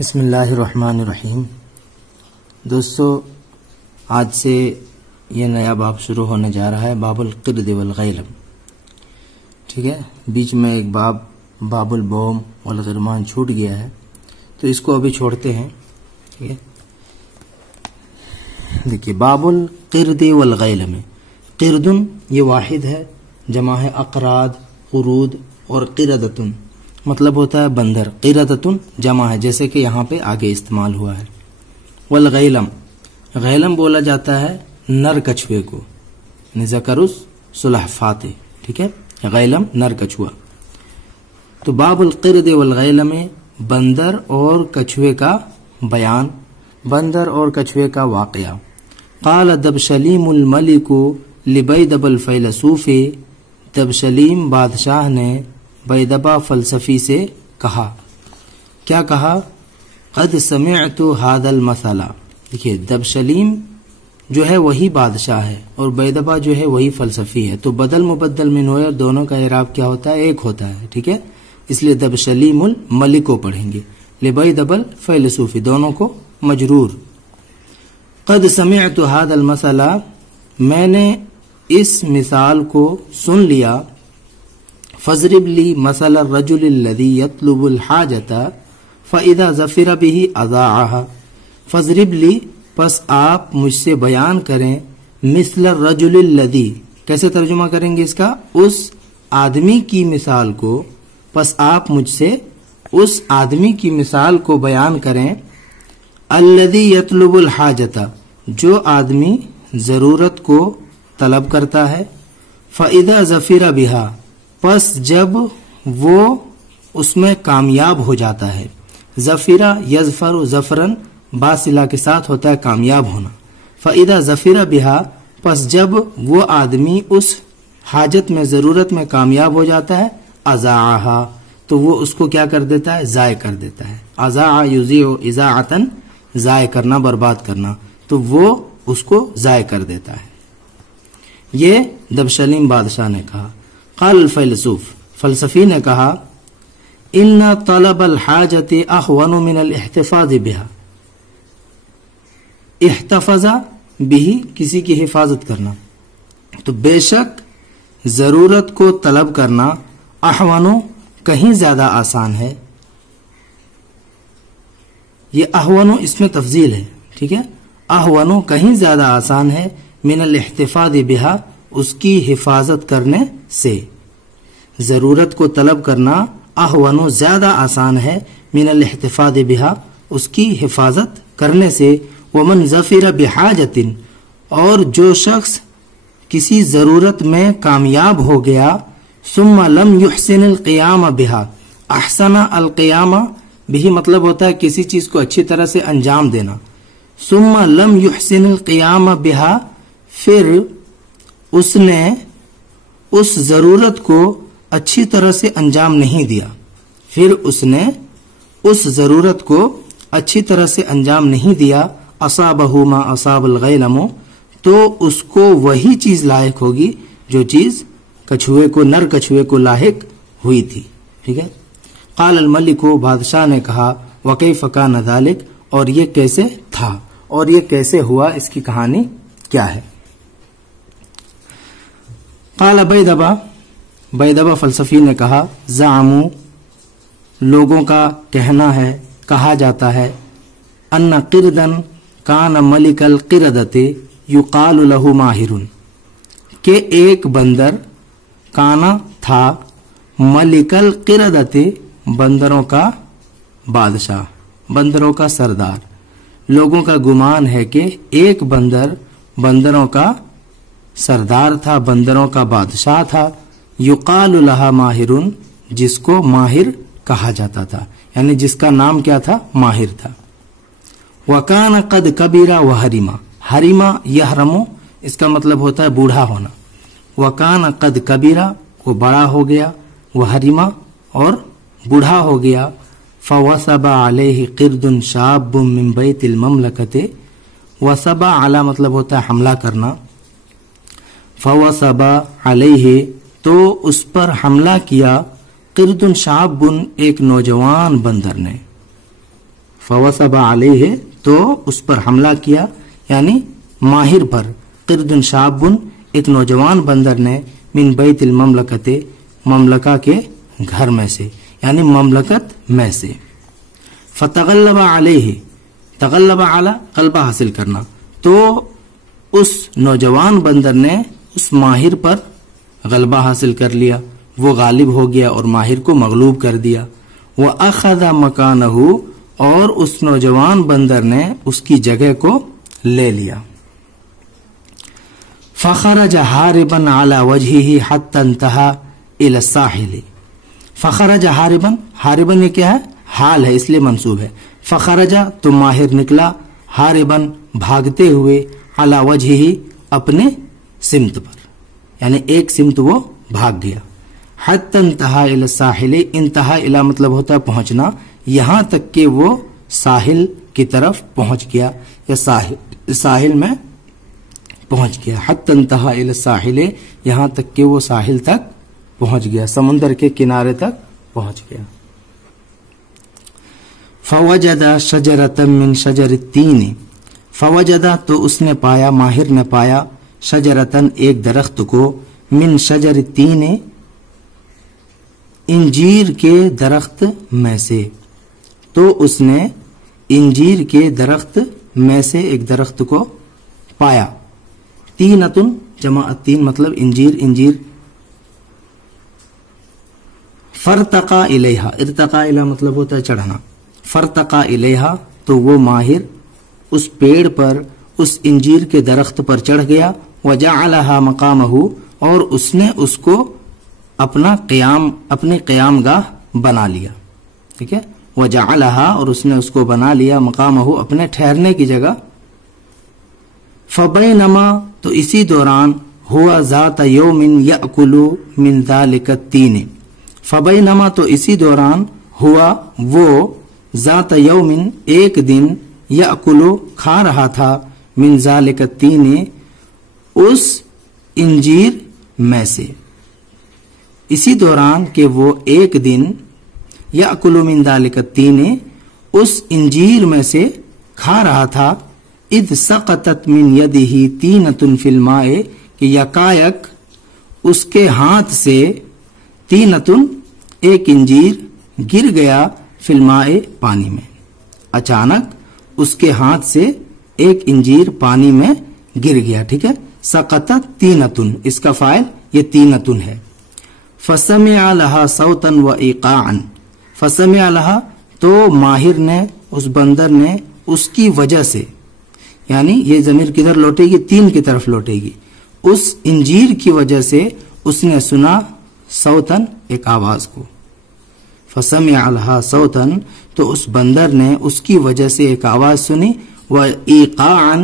بسم اللہ الرحمن الرحیم۔ دوستو، آج سے یہ نیا باب شروع ہونے جا رہا ہے، باب القرد والغیلم۔ ٹھیک ہے، بیچ میں ایک باب البوم والغرمان چھوٹ گیا ہے، تو اس کو ابھی چھوڑتے ہیں۔ ٹھیک ہے، دیکھیے باب القرد والغیلم۔ قردن یہ واحد ہے، جمع ہے اقراد، قرود، اور قردتن مطلب ہوتا ہے بندر۔ قردتن جمع ہے، جیسے کہ یہاں پہ آگے استعمال ہوا ہے۔ والغیلم، غیلم بولا جاتا ہے نر کچھوے کو، ذکرس سلحفات۔ ٹھیک ہے، غیلم نر کچھوا۔ تو باب القرد والغیلم، بندر اور کچھوے کا بیان، بندر اور کچھوے کا واقعہ۔ قال دبشلیم الملک لبیدب الفیلسوف، دبشلیم بادشاہ نے بیدبا فلسفی سے کہا، کیا کہا؟ قد سمعت هذا المثل۔ دیکھیے دبشلیم جو ہے وہی بادشاہ ہے اور بیدبا جو ہے وہی فلسفی ہے، تو بدل مبدل من ہوئے اور دونوں کا اعراب کیا ہوتا ہے؟ ایک ہوتا ہے۔ ٹھیک ہے، اس لیے دبشلیم الملک کو پڑھیں گے، لبیدب الفیلسوف دونوں کو مجرور۔ قد سمعت هذا المثل، میں نے اس مثال کو سن لیا۔ فضرب لی مثل الرجل الذي يطلب الحاجة فإذا ظفر به أضاعها۔ فضرب لی، پس آپ مجھ سے بیان کریں، مثل الرجل الذي، کیسے ترجمہ کریں گے اس کا؟ اس آدمی کی مثال کو، پس آپ مجھ سے اس آدمی کی مثال کو بیان کریں، الذي يطلب الحاجة، جو آدمی ضرورت کو طلب کرتا ہے، فإذا ظفر بها، پس جب وہ اس میں کامیاب ہو جاتا ہے۔ ظفرہ یظفر ظفرن باصلہ کے ساتھ ہوتا ہے کامیاب ہونا۔ فإذا ظفر بها، پس جب وہ آدمی اس حاجت میں ضرورت میں کامیاب ہو جاتا ہے، اضاعها، تو وہ اس کو کیا کر دیتا ہے؟ ضائع کر دیتا ہے۔ اضاع یضیع اضاعتن، ضائع کرنا، برباد کرنا، تو وہ اس کو ضائع کر دیتا ہے۔ یہ دبشلیم بادشاہ نے کہا۔ قال الفیلسوف، فلسفی نے کہا، ان طلب الحاجت اخون من الاحتفاظ بها۔ احتفظ به، کسی کی حفاظت کرنا، تو بے شک ضرورت کو طلب کرنا احون، کہیں زیادہ آسان ہے۔ یہ احون اس میں تفضیل ہے۔ ٹھیک ہے، احون کہیں زیادہ آسان ہے، من الاحتفاظ بها، اس کی حفاظت کرنے سے۔ ضرورت کو طلب کرنا احون، زیادہ آسان ہے، من الاحتفاظ بها، اس کی حفاظت کرنے سے۔ ومن ظفر بحاجت، اور جو شخص کسی ضرورت میں کامیاب ہو گیا، ثم لم يحسن القیام بها، احسن القیام به مطلب ہوتا ہے کسی چیز کو اچھی طرح سے انجام دینا۔ ثم لم يحسن القیام بها، پھر اس نے اس ضرورت کو اچھی طرح سے انجام نہیں دیا، پھر اس نے اس ضرورت کو اچھی طرح سے انجام نہیں دیا، اصابہ ما اصاب الغیلم، تو اس کو وہی چیز لاحق ہوگی جو چیز کچھوے کو، نر کچھوے کو لاحق ہوئی تھی۔ ٹھیک ہے، قال الملک، بادشاہ نے کہا، وکیف کان ذلک، اور یہ کیسے تھا، اور یہ کیسے ہوا، اس کی کہانی کیا ہے؟ قال بیدبا فلسفی نے کہا، زعموا، لوگوں کا کہنا ہے، کہا جاتا ہے، ان قردن کان ملک القردۃ یقال له ماہر، کہ ایک بندر کانا تھا، ملک القردۃ، بندروں کا بادشاہ، بندروں کا سردار۔ لوگوں کا گمان ہے کہ ایک بندر بندروں کا سردار تھا، بندروں کا بادشاہ تھا، یقال لها ماہر، جس کو ماہر کہا جاتا تھا، یعنی جس کا نام کیا تھا؟ ماہر تھا۔ وکان قد کبیر وحرما، حرما یحرم، اس کا مطلب ہوتا ہے بوڑھا ہونا۔ وکان قد کبیرہ، وہ بڑا ہو گیا، وحرما، اور بوڑھا ہو گیا۔ فوثب علیہ قرد شاب من بیت المملکۃ، وثب علی مطلب ہوتا ہے حملہ کرنا۔ فوثب علیہ، تو اس پر حملہ کیا، قرد شاب، ایک نوجوان بندر نے۔ فوسب علیہ تو اس پر حملہ کیا یعنی ماہر پر، قرد شاب ایک نوجوان بندر نے، من بیت المملکت مملکہ کے گھر میں سے یعنی مملکت میں سے، فتغلب علیہ تغلب علی غلبہ حاصل کرنا، تو اس نوجوان بندر نے اس ماہر پر غلبہ حاصل کر لیا، وہ غالب ہو گیا اور ماہر کو مغلوب کر دیا، وَأَخَذَ مَكَانَهُ اور اس نوجوان بندر نے اس کی جگہ کو لے لیا، فَخَرَجَ حَارِبًا عَلَى وَجْهِهِ حَتَّى انْتَهَى إِلَى السَّاحِلِ، فَخَرَجَ حَارِبًا یہ کیا ہے؟ حال ہے اس لیے منصوب ہے، فَخَرَجَ تو ماہر نکلا، حاربًا بھاگتے ہوئے، عَلَى وَجْهِهِ اپنے سمت پر، یعنی ایک سمت وہ بھاگ گیا، حتی انتہا الی الساحل، انتہا الی مطلب ہوتا ہے پہنچنا، یہاں تک کہ وہ ساحل کی طرف پہنچ گیا یا ساحل میں پہنچ گیا، حتی انتہا الی الساحل یہاں تک کہ وہ ساحل تک پہنچ گیا، سمندر کے کنارے تک پہنچ گیا، فوجد شجرۃ من شجر التین، فوجد تو اس نے پایا، ماہر نے پایا، شجرتن ایک درخت کو، من شجر التین انجیر کے درخت میں سے، تو اس نے انجیر کے درخت میں سے ایک درخت کو پایا، تینتن جمع تین مطلب انجیر، فرتقا الیہا، ارتقا الیہا مطلب ہوتا ہے چڑھنا، فرتقا الیہا تو وہ ماہر اس پیڑ پر، اس انجیر کے درخت پر چڑھ گیا، وجعلہا مقامہ اور اس نے اس کو اپنے قیام گاہ بنا لیا، ٹھیک ہے، وجعلہا اور اس نے اس کو بنا لیا، مقامہ اپنے ٹھہرنے کی جگہ، فبینما تو اسی دوران، ہوا ذات یوم یأکل من ذلک التین، فبینما تو اسی دوران، ہوا وہ، ذات یوم ایک دن، یأکل کھا رہا تھا، من ذلک التین اس انجیر میں سے، اسی دوران کہ وہ ایک دن، یأکل من ذلک التین اس انجیر میں سے کھا رہا تھا، اذ سقطت من یدہ تینۃ فی الماء کہ یکایک اس کے ہاتھ سے، تینۃ ایک انجیر گر گیا، فی الماء پانی میں، اچانک اس کے ہاتھ سے ایک انجیر پانی میں گر گیا، ٹھیک ہے، سقطت تینتن اس کا فاعل یہ تینتن ہے، فسمع لها صوتا وایقاعا، فسمع لها تو ماہر نے، اس بندر نے، اس کی وجہ سے، یعنی یہ ضمیر کدھر لوٹے گی؟ تین کی طرف لوٹے گی، اس انجیر کی وجہ سے اس نے سنا، صوتن ایک آواز کو، فسمع لها صوتا تو اس بندر نے اس کی وجہ سے ایک آواز سنی، وایقاعا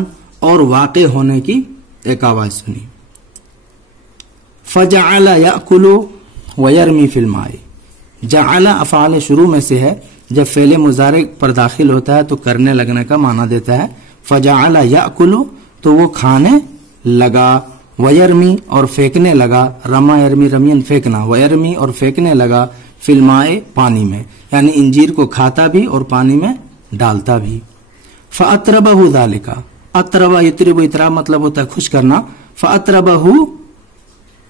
اور واقع ہونے کی ایک آواز سنی، فجعل یأکل ویرمی فی الماء، جعل افعال شروع میں سے ہے، جب فعل مضارع پر داخل ہوتا ہے تو کرنے لگنے کا معنی دیتا ہے، فجعل یأکل تو وہ کھانے لگا، ویرمی اور پھینکنے لگا، رما یرمی رمین پھینکنا، ویرمی اور پھینکنے لگا، فی الماء پانی میں، یعنی انجیر کو کھاتا بھی اور پانی میں ڈالتا بھی، فاطربہ ذالک، اطربہ یطرب اطراب مطلب ہوتا ہے خوش کرنا، فاطربہ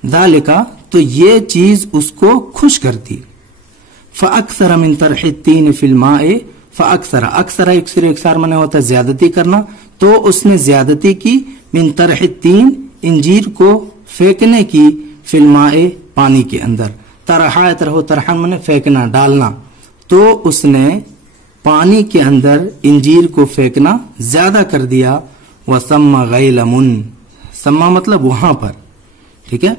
ذالک تو یہ چیز اس کو خوش کرتی، فاکثر من طرح التین فی الماء، فاکثر اکثر اکثار معنی ہوتا ہے زیادتی کرنا، تو اس نے زیادتی کی، من طرح التین انجیر کو پھینکنے کی، فی الماء پانی کے اندر، طرحا طرحن معنی پھینکنا ڈالنا، تو اس نے پانی کے اندر انجیر کو پھینکنا زیادہ کر دیا، وسم غیلم، سما مطلب وہاں پر، ٹھیک ہے،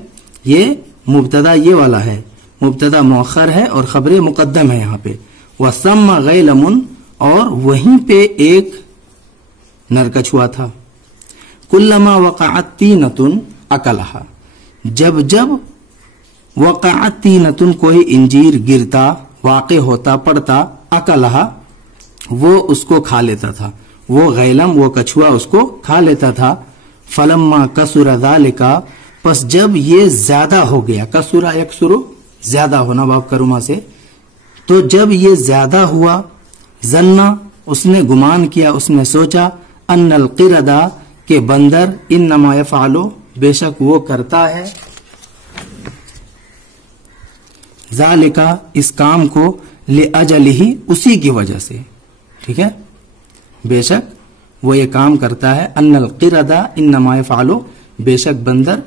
یہ مبتدا یہ والا ہے، مبتدا مؤخر ہے اور خبر مقدم ہے یہاں پہ، وسم غیلم اور وہیں پہ ایک نرکچھوا تھا، کلما وقعت تینۃ اکلھا، جب جب وقعت تینۃ کوئی انجیر گرتا، واقع ہوتا، پڑتا، اکلھا وہ اس کو کھا لیتا تھا، وہ غیلم وہ کچھوا اس کو کھا لیتا تھا، فلما کثر ذالک پس جب یہ زیادہ ہو گیا، کثر یکثر زیادہ ہونا باب کرما سے، تو جب یہ زیادہ ہوا، ظن اس نے گمان کیا، اس نے سوچا ان القردہ کہ بندر انما یفعلو بے شک وہ کرتا ہے ذالکا اس کام کو لأجلہ اسی کی وجہ سے. ٹھیک ہے، بے شک وہ یہ کام کرتا ہے. ان القردہ انما یفعلو بے شک بندر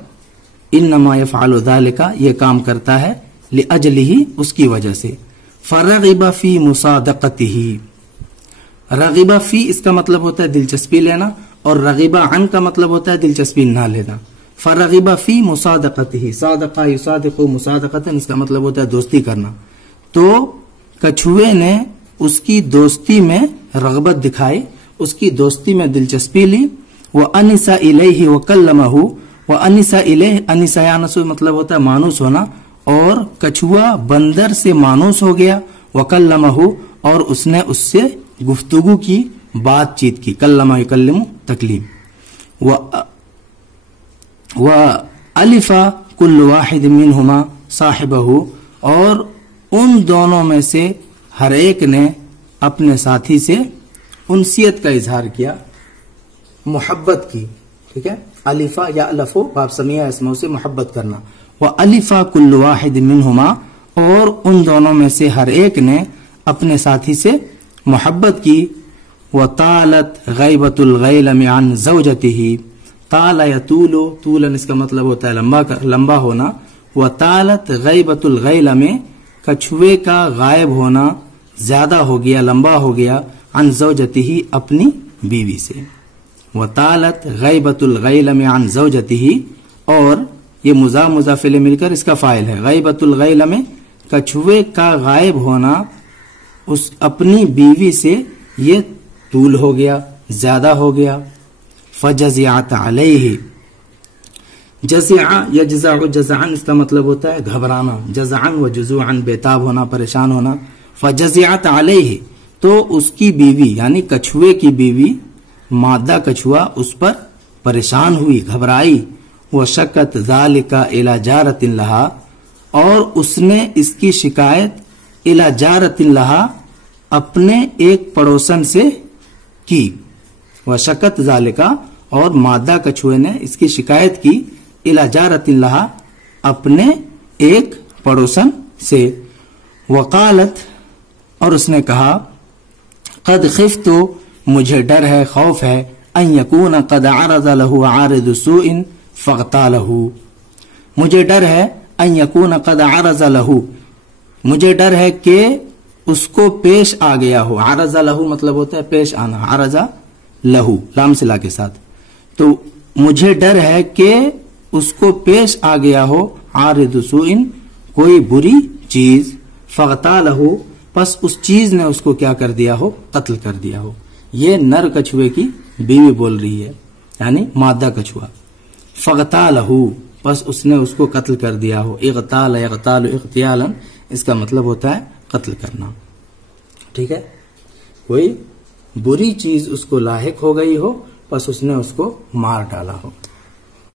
انما یفعلو ذالکا یہ کام کرتا ہے لأجلہ اس کی وجہ سے. فرغب فی مصادقتہ، رغبہ فی اس کا مطلب ہوتا ہے دلچسپی لینا، اور رغبہ عن کا مطلب ہوتا ہے دلچسپی نہ لینا. فرغبہ فی مصادقتہ، صادقہ یصادق مصادقۃ اس کا مطلب ہوتا ہے دوستی کرنا. تو کچھوے نے اس کی دوستی میں رغبت دکھائی، اس کی دوستی میں دلچسپی لی. وانس الیہ وکلمہ، وانس الیہ انس یانس مطلب ہوتا ہے مانوس ہونا، اور کچھوا بندر سے مانوس ہو گیا. وکلمہ اور اس نے اس سے گفتگو کی، بات چیت کی. کلمہ یکلم تکلیم. وَأَلِفَ كُلُّ وَاحِدٍ مِّنْهُمَا صَاحِبَهُ اور ان دونوں میں سے ہر ایک نے اپنے ساتھی سے انسیت کا اظہار کیا، محبت کی. ٹھیک ہے، الفا یا الفو باب سمیہ اسموں سے محبت کرنا. وَأَلِفَ كُلُّ وَاحِدٍ مِّنْهُمَا اور ان دونوں میں سے ہر ایک نے اپنے ساتھی سے محبت کی. وَطَالَتْ غَيْبَةُ الْغَيْلَمِ عَنْ زَوْجَتِهِ، طال یطول، طولن اس کا مطلب ہوتا ہے لمبا ہونا. وطالت غیبت الغیلم کچھوے کا غائب ہونا زیادہ ہو گیا، لمبا ہو گیا. عن زوجتہ اپنی بیوی سے. وطالت غیبت الغیلم عن زوجتہ اور یہ مضاف الیہ مل کر اس کا فاعل ہے. غیبت الغیلم کچھوے کا غائب ہونا اس اپنی بیوی سے یہ طول ہو گیا، زیادہ ہو گیا. فجزعت علیہ، جزع یجزع جزعن اس کا مطلب ہوتا ہے گھبرانا، جزعن و جزوعن بےتاب ہونا، پریشان ہونا. فجزعت علیہ تو اس کی بیوی یعنی کچھوے کی بیوی مادہ کچھوا اس پر پریشان ہوئی، گھبرائی. وشکت ذالک الی جارۃ لہا اور اس نے اس کی شکایت الی جارۃ لہا اپنے ایک پڑوسن سے کی. وشکت ذالکا اور مادہ کچھوے نے اس کی شکایت کی الی جارۃ لہا اپنے ایک پڑوسن سے. وقالت اور اس نے کہا قد خفت مجھے ڈر ہے، خوف ہے. ان یکون قد عرض له عارض سوء فاغتالہ، مجھے ڈر ہے. ان یکون قد عرض له مجھے ڈر ہے کہ اس کو پیش آ گیا ہو. عرض له مطلب ہوتا ہے پیش آنا، عرض لہو لام صلہ کے ساتھ. تو مجھے ڈر ہے کہ اس کو پیش آ گیا ہو عارض سوء کوئی بری چیز. فاغتالہ پس اس چیز نے اس کو کیا کر دیا ہو، قتل کر دیا ہو. یہ نر کچھوے کی بیوی بول رہی ہے یعنی مادہ کچھوا. فاغتالہ پس اس نے اس کو قتل کر دیا ہو. اغتال یغتال اغتیالا اس کا مطلب ہوتا ہے قتل کرنا. ٹھیک ہے، کوئی بری چیز اس کو لاحق ہو گئی ہو پس اس نے اس کو مار ڈالا ہو.